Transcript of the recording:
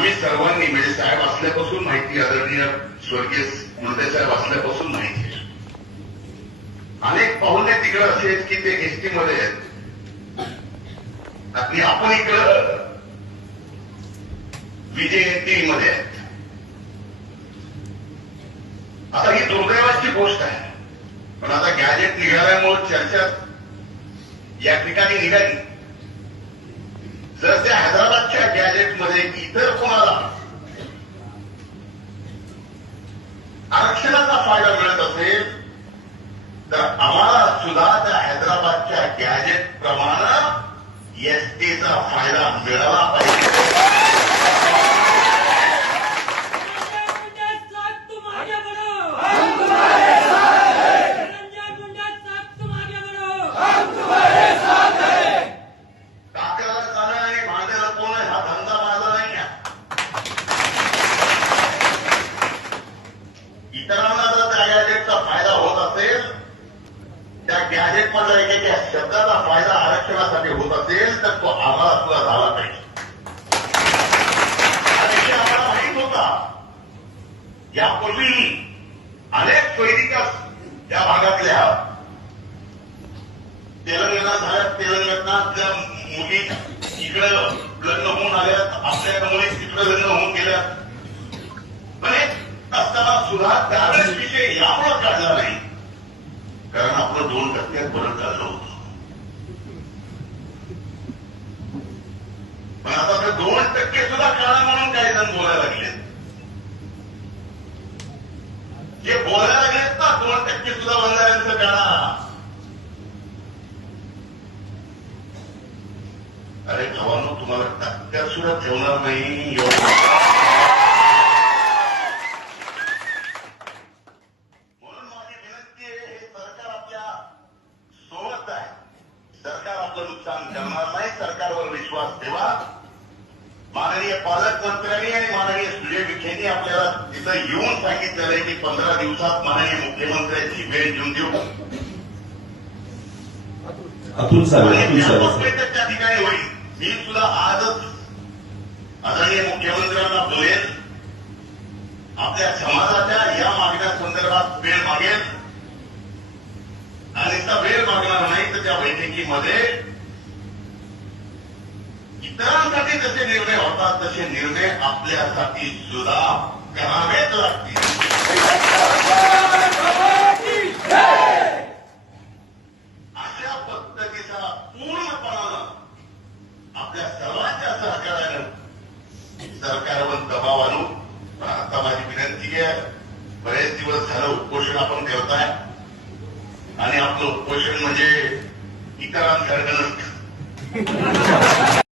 आम्ही सर्वांनी म्हणजे साहेब असल्यापासून माहिती आदरणीय स्वर्गीय मुंडे साहेब असल्यापासून माहिती आहे. अनेक पाहुणे तिकडे असे आहेत की ते एसटी मध्ये आहेत. आणि आपण इकडं विजयंती मध्ये आहेत. आता ही दुर्दैवाची गोष्ट आहे. पण आता गॅजेट निघाल्यामुळे चर्चा या ठिकाणी निघाली जर त्या हैदराबादच्या इतर कोणाला आरक्षणाचा फायदा मिळत असेल तर आम्हाला सुद्धा त्या हैदराबादच्या गॅजेट प्रमाणे एसटीचा फायदा मिळाला पाहिजे. इतरांना जर त्या गॅजेटचा फायदा होत असेल त्या गॅजेट एक एकेका शब्दाचा फायदा आरक्षणासाठी होत असेल तर तो आम्हाला सुद्धा झाला पाहिजे आम्हाला माहीत होता. यापूर्वी अनेक सोयरिका या भागातल्या तेलंगणा झाल्या तेलंगणातल्या मुली इकडे लग्न होऊन आल्यात आपल्या मुली तिकडे लग्न होऊन गेल्या पण हे असताना सुद्धा त्यावेळेस विषय यामुळे काढला नाही. कारण आपलं दोन टक्क्यात परत चाललं होतं. पण आता ते दोन टक्के सुद्धा काळा म्हणून काही जण बोलायला लागले. जे बोलायला लागलेत ना दोन टक्के सुद्धा बंधाऱ्यांचं काढा अरे भावानो तुम्हाला टक्क्यात सुद्धा ठेवणार नाही एवढं म्हणून माझी विनंती आहे हे सरकार आपल्यासोबत आहे सरकार आपलं नुकसान करणार नाही सरकारवर विश्वास ठेवा. माननीय पालकमंत्र्यांनी आणि माननीय सुजय विखेंनी आपल्याला तिथं येऊन सांगितलेलं आहे की पंधरा दिवसात माननीय मुख्यमंत्र्यांची भेट घेऊन देऊ. अतुल त्या ठिकाणी होईल. मी सुद्धा आजच आदरणीय मुख्यमंत्र्यांना बोलेल आपल्या समाजाच्या या मागण्या संदर्भात वेळ मागेल आणि त्या वेळ मागणार नाही तर त्या बैठकीमध्ये इतरांसाठी जसे निर्णय होतात तसे निर्णय आपल्यासाठी सुद्धा करावेच लागतील. अशा पद्धतीचा पूर्णपणानं आपल्या सर्वांच्या सहकार्यानं सरकारवर दबाव आणू आता माझी विनंती आहे बरेच दिवस झालं उपोषण आपण करताय. आणि आपलं उपोषण म्हणजे इतरांसारखं नसतं.